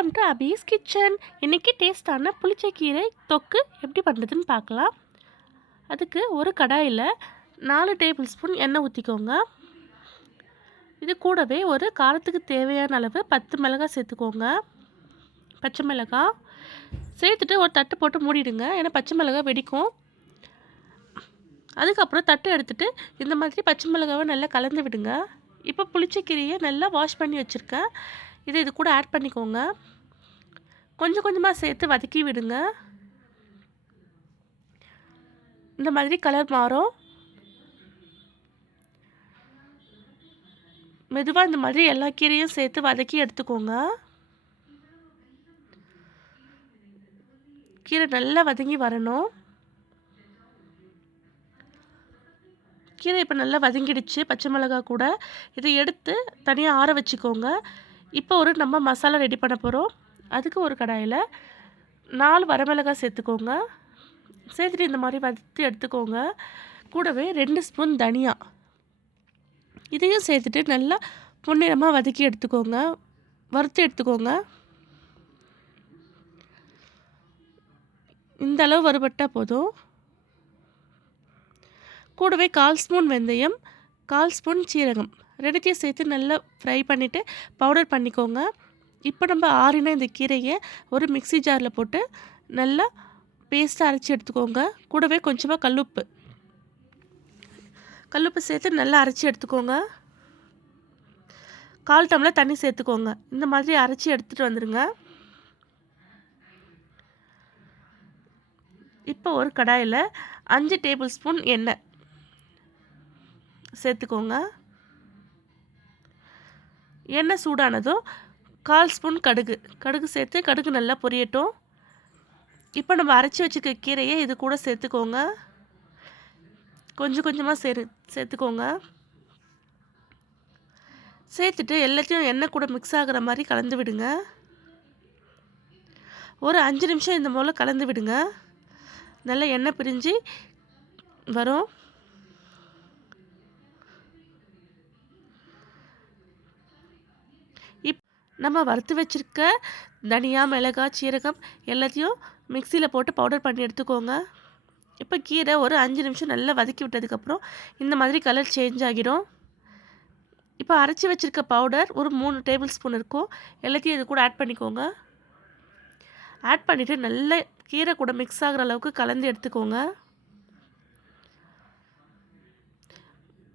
Welcome to Hafiz kitchen. இன்றைக்கி டேஸ்டான புளிச்சக்கீரை தொக்கு எப்படி பண்ணுறதுன்னு பார்க்கலாம். அதுக்கு ஒரு கடாயில் 4 டேபிள் ஸ்பூன் எண்ணெய் ஊற்றிக்கோங்க. இது கூடவே ஒரு காரத்துக்கு தேவையான அளவு 10 மிளகாய் சேர்த்துக்கோங்க. பச்சை மிளகாய் சேர்த்துட்டு ஒரு தட்டு போட்டு மூடிடுங்க, ஏன்னா பச்சை மிளகாய் வெடிக்கும். அதுக்கப்புறம் தட்டு எடுத்துகிட்டு இந்த மாதிரி பச்சை மிளகாவை நல்லா கலந்து விடுங்க. இப்போ புளிச்சக்கீரையை நல்லா வாஷ் பண்ணி வச்சுருக்கேன். இது கூட ஆட் பண்ணிக்கோங்க. கொஞ்சம் கொஞ்சமாக சேர்த்து வதக்கி விடுங்க. இந்த மாதிரி கலர் மாறும். மெதுவாக இந்த மாதிரி எல்லா கீரையும் சேர்த்து வதக்கி எடுத்துக்கோங்க. கீரை நல்லா வதங்கி வரணும். கீரை இப்போ நல்லா வதங்கிடுச்சு பச்சை மிளகாய் கூட. இதை எடுத்து தனியாக ஆற வச்சுக்கோங்க. இப்போ நம்ம மசாலா ரெடி பண்ண போகிறோம். அதுக்கு ஒரு கடாயில் 4 வரமிளகாய் சேர்த்துக்கோங்க. சேர்த்துட்டு இந்த மாதிரி வதக்கி எடுத்துக்கோங்க. கூடவே 2 ஸ்பூன் தனியா இதையும் சேர்த்துட்டு நல்லா பொன்னிறமாக வதக்கி எடுத்துக்கோங்க, வறுத்து எடுத்துக்கோங்க. இந்த அளவு வறுபட்டால் போதும். கூடவே 1/4 ஸ்பூன் வெந்தயம், 1/4 ஸ்பூன் சீரகம் ரெண்டுத்தையும் சேர்த்து நல்லா ஃப்ரை பண்ணிவிட்டு பவுடர் பண்ணிக்கோங்க. இப்போ நம்ம ஆறின இந்த கீரையை ஒரு மிக்ஸி ஜாரில் போட்டு நல்லா பேஸ்ட்டாக அரைச்சி எடுத்துக்கோங்க. கூடவே கொஞ்சமாக கல்லுப்பு சேர்த்து நல்லா அரைச்சி எடுத்துக்கோங்க. 1/4 டம்ளர் தண்ணி சேர்த்துக்கோங்க. இந்த மாதிரி அரைச்சி எடுத்துகிட்டு வந்துடுங்க. இப்போ ஒரு கடாயில் 5 டேபிள் ஸ்பூன் எண்ணெய் சேர்த்துக்கோங்க. எண்ணெய் சூடானதும் 1/4 ஸ்பூன் கடுகு சேர்த்து கடுகு நல்லா பொரியட்டும். இப்போ நம்ம அரைச்சி வச்சுக்க கீரையை இது கூட சேர்த்துக்கோங்க. கொஞ்சம் கொஞ்சமாக சேர்த்துக்கோங்க. சேர்த்துட்டு எல்லாத்தையும் எண்ணெய் கூட மிக்ஸ் ஆகிற மாதிரி கலந்து விடுங்க. ஒரு 5 நிமிஷம் இந்த போல் கலந்து விடுங்க. நல்லா எண்ணெய் பிரிஞ்சு வரும். நம்ம வறுத்து வச்சுருக்க தனியா, மிளகாய், சீரகம் எல்லாத்தையும் மிக்சியில் போட்டு பவுடர் பண்ணி எடுத்துக்கோங்க. இப்போ கீரை ஒரு 5 நிமிஷம் நல்லா வதக்கி விட்டதுக்கப்புறம் இந்த மாதிரி கலர் சேஞ்ச் ஆகிடும். இப்போ அரைச்சி வச்சுருக்க பவுடர் ஒரு 3 டேபிள் ஸ்பூன் இருக்கும். எல்லாத்தையும் இது கூட ஆட் பண்ணிக்கோங்க. ஆட் பண்ணிவிட்டு நல்லா கீரை கூட மிக்ஸ் ஆகிற அளவுக்கு கலந்து எடுத்துக்கோங்க.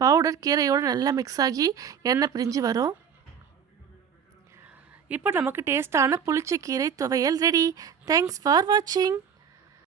பவுடர் கீரையோடு நல்லா மிக்ஸ் ஆகி எண்ணெய் பிரிஞ்சு வரும். இப்போ நமக்கு டேஸ்டான புளிச்சக்கீரை துவையல் ரெடி. தேங்க்ஸ் ஃபார் வாட்சிங்.